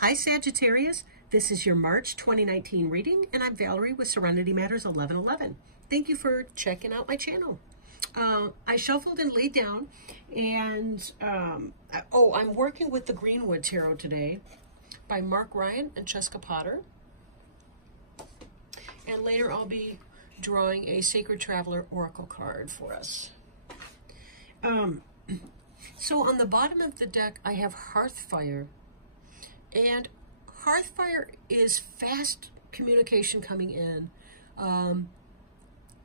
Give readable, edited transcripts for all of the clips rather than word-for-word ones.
Hi Sagittarius, this is your March 2019 reading, and I'm Valerie with Serenity Matters 1111. Thank you for checking out my channel. I shuffled and laid down, and I'm working with the Greenwood Tarot today by Mark Ryan and Cheska Potter. And later I'll be drawing a Sacred Traveler Oracle card for us. So on the bottom of the deck, I have Hearthfire. And Hearthfire is fast communication coming in.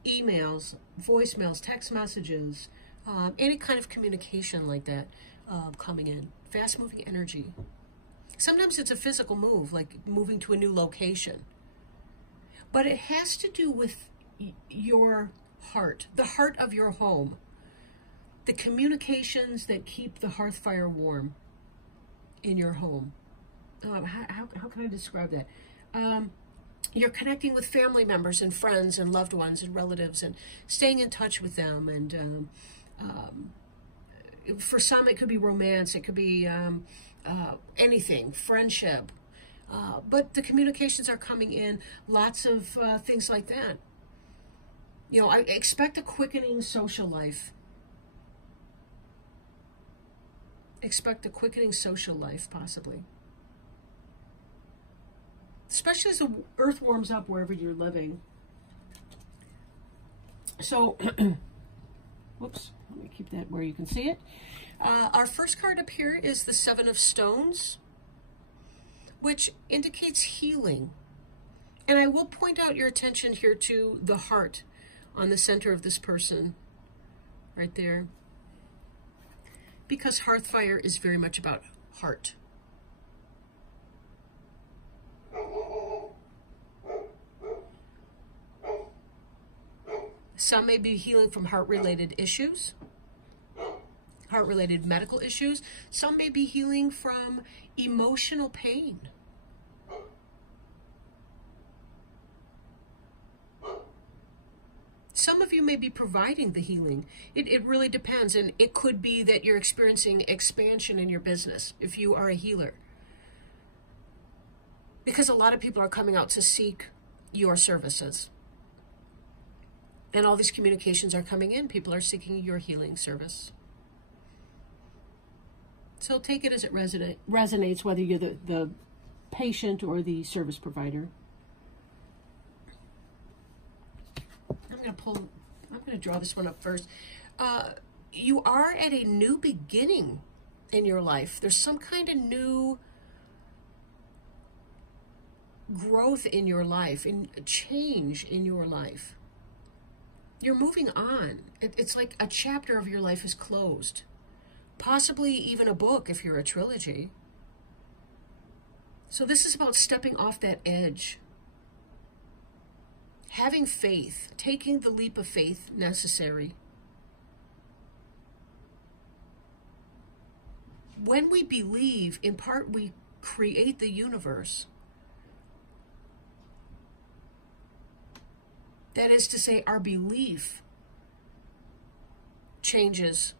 Emails, voicemails, text messages, any kind of communication like that coming in. Fast-moving energy. Sometimes it's a physical move, like moving to a new location. But it has to do with your heart, the heart of your home. The communications that keep the hearthfire warm in your home. How can I describe that? You're connecting with family members and friends and loved ones and relatives and staying in touch with them. And for some, it could be romance. It could be anything, friendship. But the communications are coming in, lots of things like that. You know, I expect a quickening social life. Expect a quickening social life, possibly. Especially as the earth warms up wherever you're living. So, whoops, let me keep that where you can see it. Our first card up here is the Seven of Stones, which indicates healing. And I will point out your attention here to the heart on the center of this person, right there. Because Hearthfire is very much about heart. Some may be healing from heart-related issues, heart-related medical issues. Some may be healing from emotional pain. Some of you may be providing the healing. It really depends, and it could be that you're experiencing expansion in your business if you are a healer. Because a lot of people are coming out to seek your services. And all these communications are coming in. People are seeking your healing service. So take it as it resonates, whether you're the patient or the service provider. I'm going to draw this one up first. You are at a new beginning in your life. There's some kind of new growth in your life, and change in your life. You're moving on. It's like a chapter of your life is closed. Possibly even a book if you're a trilogy. So this is about stepping off that edge. Having faith, taking the leap of faith necessary. When we believe, in part we create the universe. That is to say, our belief changes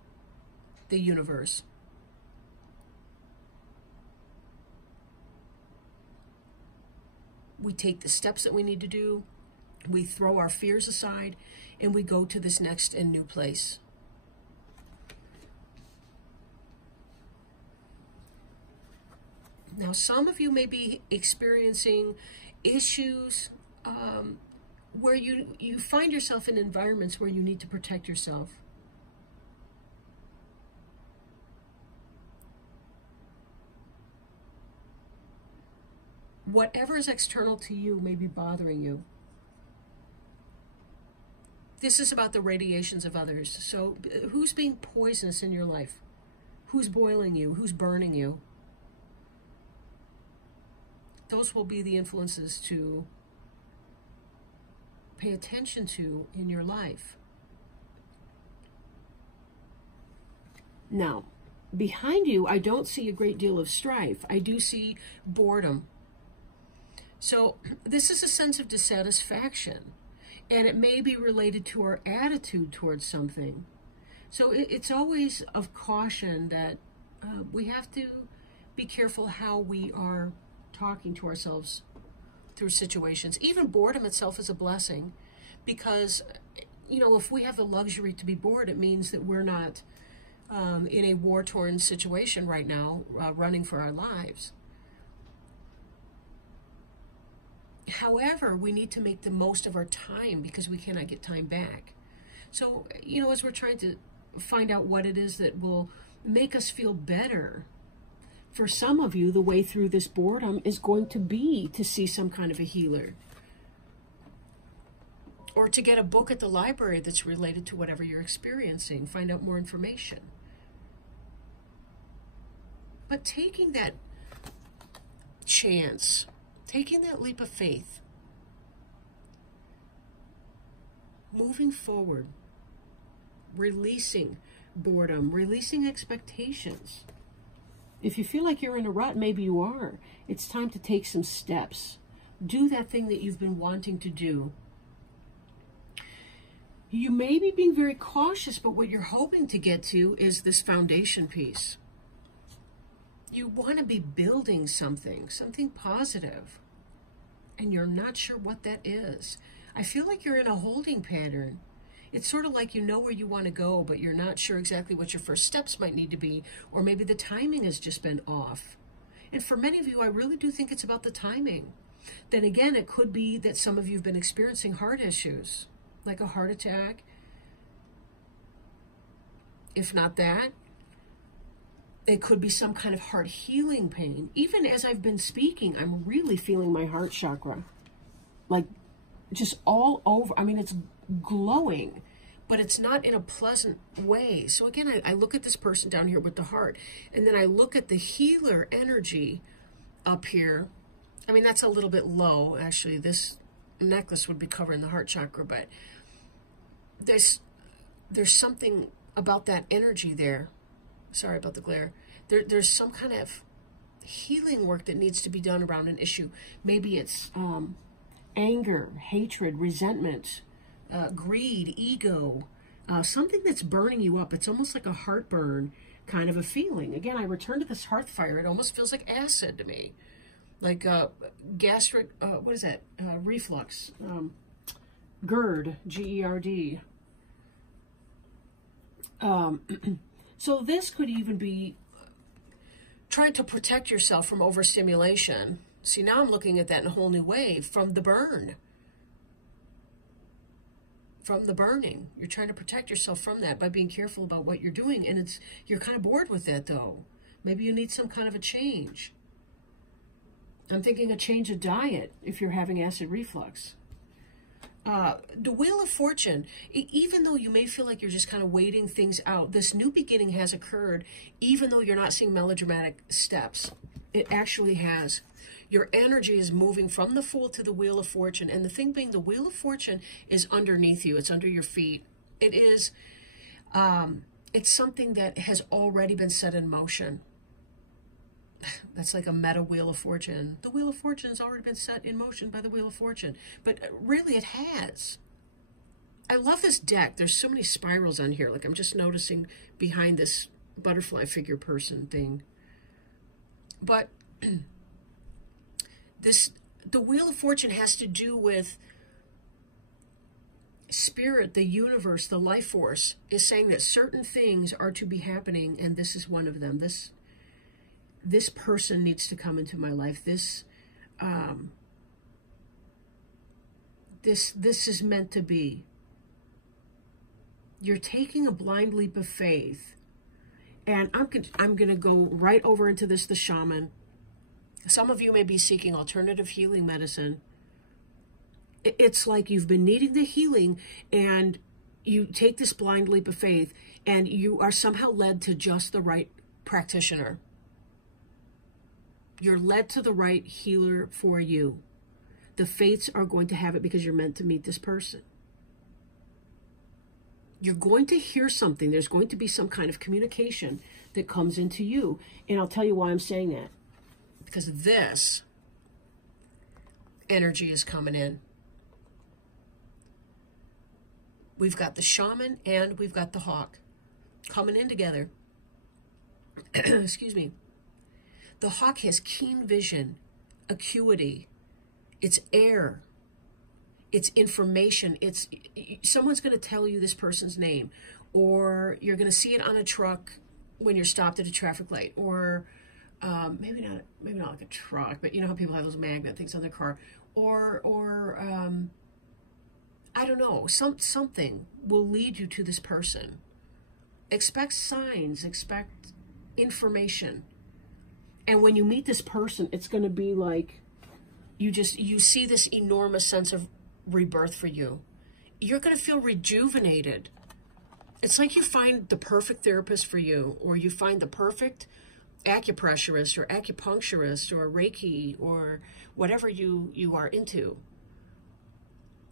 the universe. We take the steps that we need to do. We throw our fears aside, and we go to this next and new place. Now, some of you may be experiencing issues where you find yourself in environments where you need to protect yourself. Whatever is external to you may be bothering you. This is about the radiations of others. So who's being poisonous in your life? Who's boiling you? Who's burning you? Those will be the influences to pay attention to in your life. Now, behind you, I don't see a great deal of strife. I do see boredom. So this is a sense of dissatisfaction, and it may be related to our attitude towards something. So it's always of caution that we have to be careful how we are talking to ourselves through situations. Even boredom itself is a blessing, because, you know, if we have the luxury to be bored, it means that we're not in a war-torn situation right now, running for our lives. However, we need to make the most of our time, because we cannot get time back. So, you know, as we're trying to find out what it is that will make us feel better, for some of you, the way through this boredom is going to be to see some kind of a healer, or to get a book at the library that's related to whatever you're experiencing, find out more information. But taking that chance, taking that leap of faith, moving forward, releasing boredom, releasing expectations. If you feel like you're in a rut, maybe you are. It's time to take some steps. Do that thing that you've been wanting to do. You may be being very cautious, but what you're hoping to get to is this foundation piece. You want to be building something positive, and you're not sure what that is. I feel like you're in a holding pattern. It's sort of like you know where you want to go, but you're not sure exactly what your first steps might need to be, or maybe the timing has just been off. And for many of you, I really do think it's about the timing. Then again, it could be that some of you have been experiencing heart issues, like a heart attack. If not that, it could be some kind of heart healing pain. Even as I've been speaking, I'm really feeling my heart chakra, like just all over. I mean, it's glowing, but it's not in a pleasant way. So again, I look at this person down here with the heart, and then I look at the healer energy up here. I mean, that's a little bit low, actually. This necklace would be covering the heart chakra, but there's something about that energy there. Sorry about the glare. There's some kind of healing work that needs to be done around an issue. Maybe it's anger, hatred, resentment, greed, ego, something that's burning you up. It's almost like a heartburn kind of a feeling. Again, I return to this hearth fire. It almost feels like acid to me, like gastric, what is that? Reflux, GERD, G-E-R-D. So this could even be trying to protect yourself from overstimulation. See, now I'm looking at that in a whole new way, from the burn. From the burning. You're trying to protect yourself from that by being careful about what you're doing. And you're kind of bored with that, though. Maybe you need some kind of a change. I'm thinking a change of diet if you're having acid reflux. The Wheel of Fortune, even though you may feel like you're just kind of waiting things out, this new beginning has occurred, even though you're not seeing melodramatic steps. It actually has. Your energy is moving from the Fool to the Wheel of Fortune. And the thing being, the Wheel of Fortune is underneath you. It's under your feet. It is, it's something that has already been set in motion. That's like a meta Wheel of Fortune. The Wheel of Fortune has already been set in motion by the Wheel of Fortune. But really, it has. I love this deck. There's so many spirals on here. Like, I'm just noticing behind this butterfly figure person thing. But the Wheel of Fortune has to do with spirit, the universe, the life force is saying that certain things are to be happening, and this is one of them. This person needs to come into my life. This is meant to be. You're taking a blind leap of faith. And I'm going to go right over into this, the shaman. Some of you may be seeking alternative healing medicine. It's like you've been needing the healing, and you take this blind leap of faith, and you are somehow led to just the right practitioner. You're led to the right healer for you. The fates are going to have it because you're meant to meet this person. You're going to hear something. There's going to be some kind of communication that comes into you. And I'll tell you why I'm saying that. Because this energy is coming in. We've got the shaman and we've got the hawk coming in together. Excuse me. The hawk has keen vision, acuity. It's air. It's information. It's someone's going to tell you this person's name, or you're going to see it on a truck when you're stopped at a traffic light, or maybe not like a truck, but you know how people have those magnet things on their car, or I don't know, something will lead you to this person. Expect signs, expect information. And when you meet this person, it's going to be like you see this enormous sense of rebirth for you. You're going to feel rejuvenated. It's like you find the perfect therapist for you, or you find the perfect acupressurist or acupuncturist or Reiki or whatever you are into.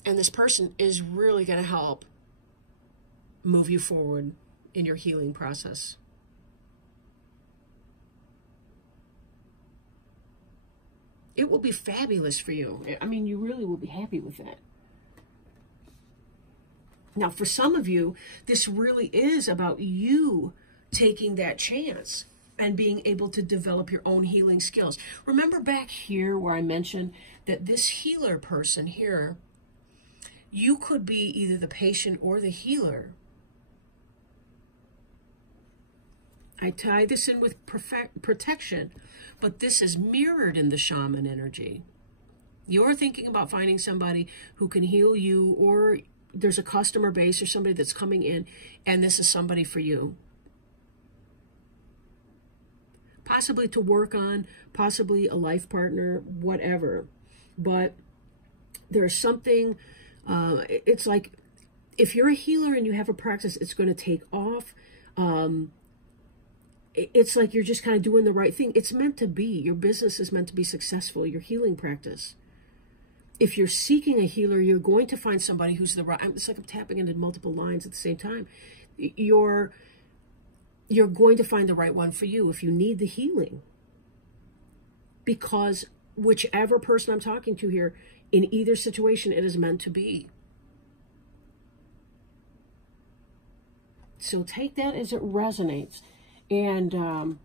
And this person is really going to help move you forward in your healing process. It will be fabulous for you. I mean, you really will be happy with that. Now, for some of you, this really is about you taking that chance and being able to develop your own healing skills. Remember back here where I mentioned that this healer person here, you could be either the patient or the healer. I tie this in with protection, but this is mirrored in the shaman energy. You're thinking about finding somebody who can heal you, or there's a customer base or somebody that's coming in, and this is somebody for you. Possibly to work on, possibly a life partner, whatever. But there's something, it's like, if you're a healer and you have a practice, it's going to take off. It's like you're just kind of doing the right thing. It's meant to be. Your business is meant to be successful, your healing practice. If you're seeking a healer, you're going to find somebody who's the right. It's like I'm tapping into multiple lines at the same time. You're going to find the right one for you if you need the healing. Because whichever person I'm talking to here, in either situation, it is meant to be. So take that as it resonates. And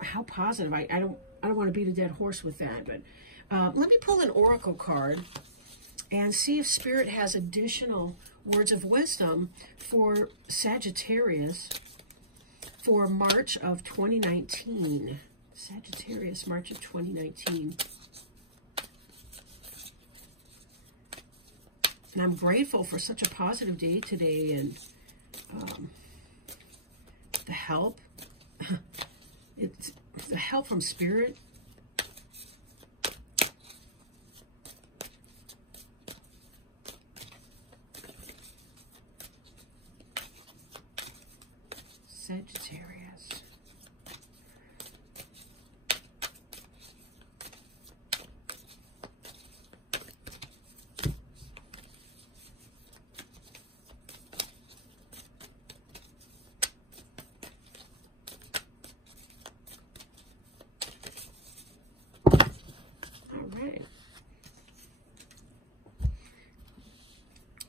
how positive. I don't want to beat a dead horse with that, but let me pull an oracle card and see if Spirit has additional words of wisdom for Sagittarius for March of 2019. Sagittarius, March of 2019. And I'm grateful for such a positive day today, and the help. It's the help from Spirit. Sagittarius.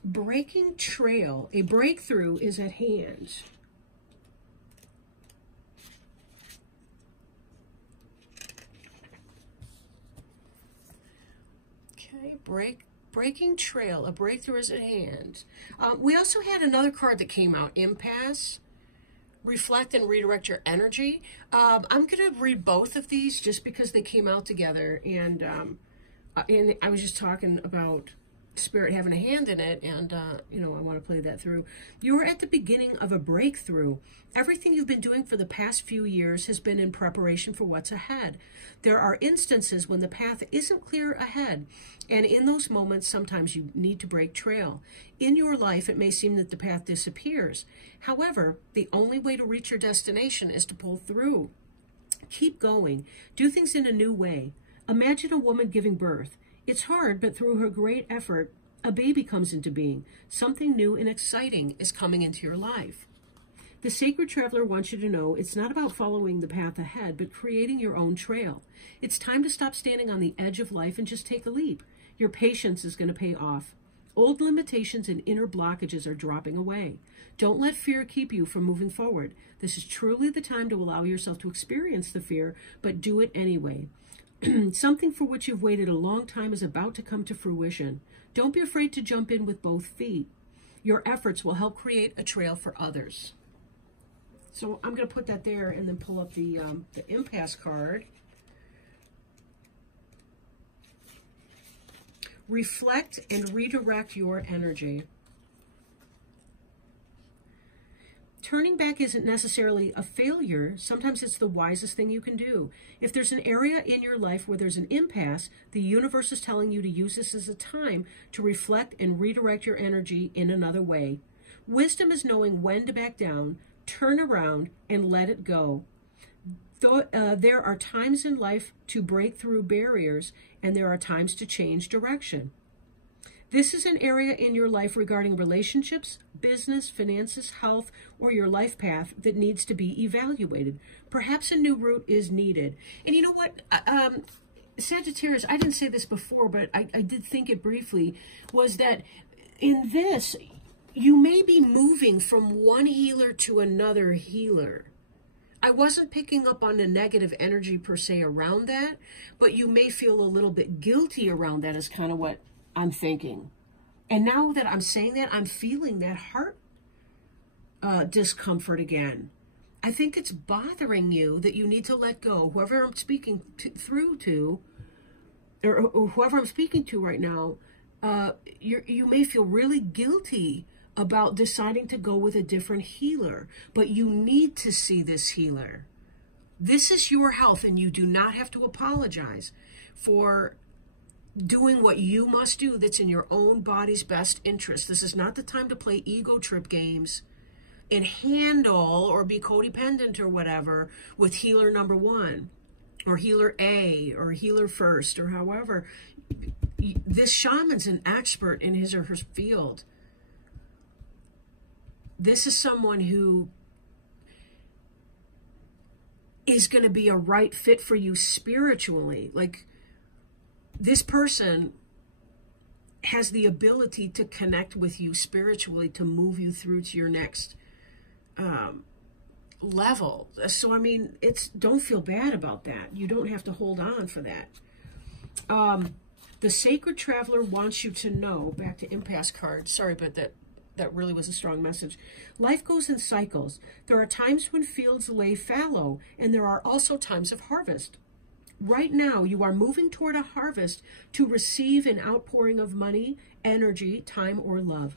Breaking trail. A breakthrough is at hand. Okay, breaking trail. A breakthrough is at hand. We also had another card that came out, impasse. Reflect and redirect your energy. I'm going to read both of these just because they came out together, and I was just talking about Spirit having a hand in it, and you know, I want to play that through. You're at the beginning of a breakthrough. Everything you've been doing for the past few years has been in preparation for what's ahead. There are instances when the path isn't clear ahead, and in those moments, sometimes you need to break trail. In your life, it may seem that the path disappears. However, the only way to reach your destination is to pull through. Keep going. Do things in a new way. Imagine a woman giving birth. It's hard, but through her great effort, a baby comes into being. Something new and exciting is coming into your life. The Sacred Traveler wants you to know it's not about following the path ahead, but creating your own trail. It's time to stop standing on the edge of life and just take a leap. Your patience is going to pay off. Old limitations and inner blockages are dropping away. Don't let fear keep you from moving forward. This is truly the time to allow yourself to experience the fear, but do it anyway. Something for which you've waited a long time is about to come to fruition. Don't be afraid to jump in with both feet. Your efforts will help create a trail for others. So I'm going to put that there and then pull up the impasse card. Reflect and redirect your energy. Turning back isn't necessarily a failure. Sometimes it's the wisest thing you can do. If there's an area in your life where there's an impasse, the universe is telling you to use this as a time to reflect and redirect your energy in another way. Wisdom is knowing when to back down, turn around, and let it go. There are times in life to break through barriers, and there are times to change direction. This is an area in your life regarding relationships, business, finances, health, or your life path that needs to be evaluated. Perhaps a new route is needed. And you know what? Sagittarius, I didn't say this before, but I did think it briefly, was that in this, you may be moving from one healer to another healer. I wasn't picking up on the negative energy per se around that, but you may feel a little bit guilty around that is kind of what I'm thinking. And now that I'm saying that, I'm feeling that heart discomfort again. I think it's bothering you that you need to let go. Whoever I'm speaking to whoever I'm speaking to right now, you may feel really guilty about deciding to go with a different healer, but you need to see this healer. This is your health, and you do not have to apologize for doing what you must do that's in your own body's best interest. This is not the time to play ego trip games and handle or be codependent or whatever with healer number one or healer A or healer first or however. This shaman's an expert in his or her field. This is someone who is going to be a right fit for you spiritually. Like, this person has the ability to connect with you spiritually, to move you through to your next level. So, I mean, don't feel bad about that. You don't have to hold on for that. The Sacred Traveler wants you to know, back to impasse card, sorry, but that really was a strong message. Life goes in cycles. There are times when fields lay fallow, and there are also times of harvest. Right now, you are moving toward a harvest to receive an outpouring of money, energy, time, or love.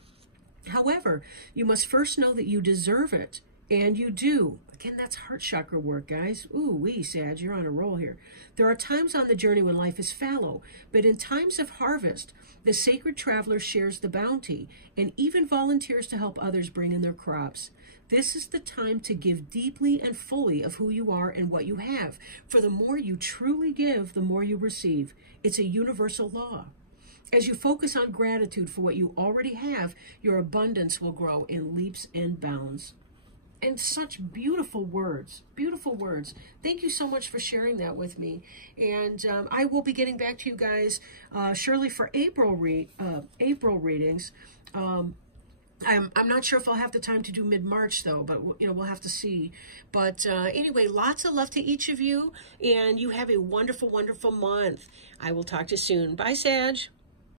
However, you must first know that you deserve it, and you do. Again, that's heart chakra work, guys. Ooh, wee, Sag, you're on a roll here. There are times on the journey when life is fallow, but in times of harvest, the Sacred Traveler shares the bounty and even volunteers to help others bring in their crops. This is the time to give deeply and fully of who you are and what you have. For the more you truly give, the more you receive. It's a universal law. As you focus on gratitude for what you already have, your abundance will grow in leaps and bounds. And such beautiful words, beautiful words. Thank you so much for sharing that with me. And I will be getting back to you guys surely for April readings. I'm not sure if I'll have the time to do mid-March though, but we'll have to see. But anyway, lots of love to each of you, and you have a wonderful, wonderful month. I will talk to you soon. Bye, Sag.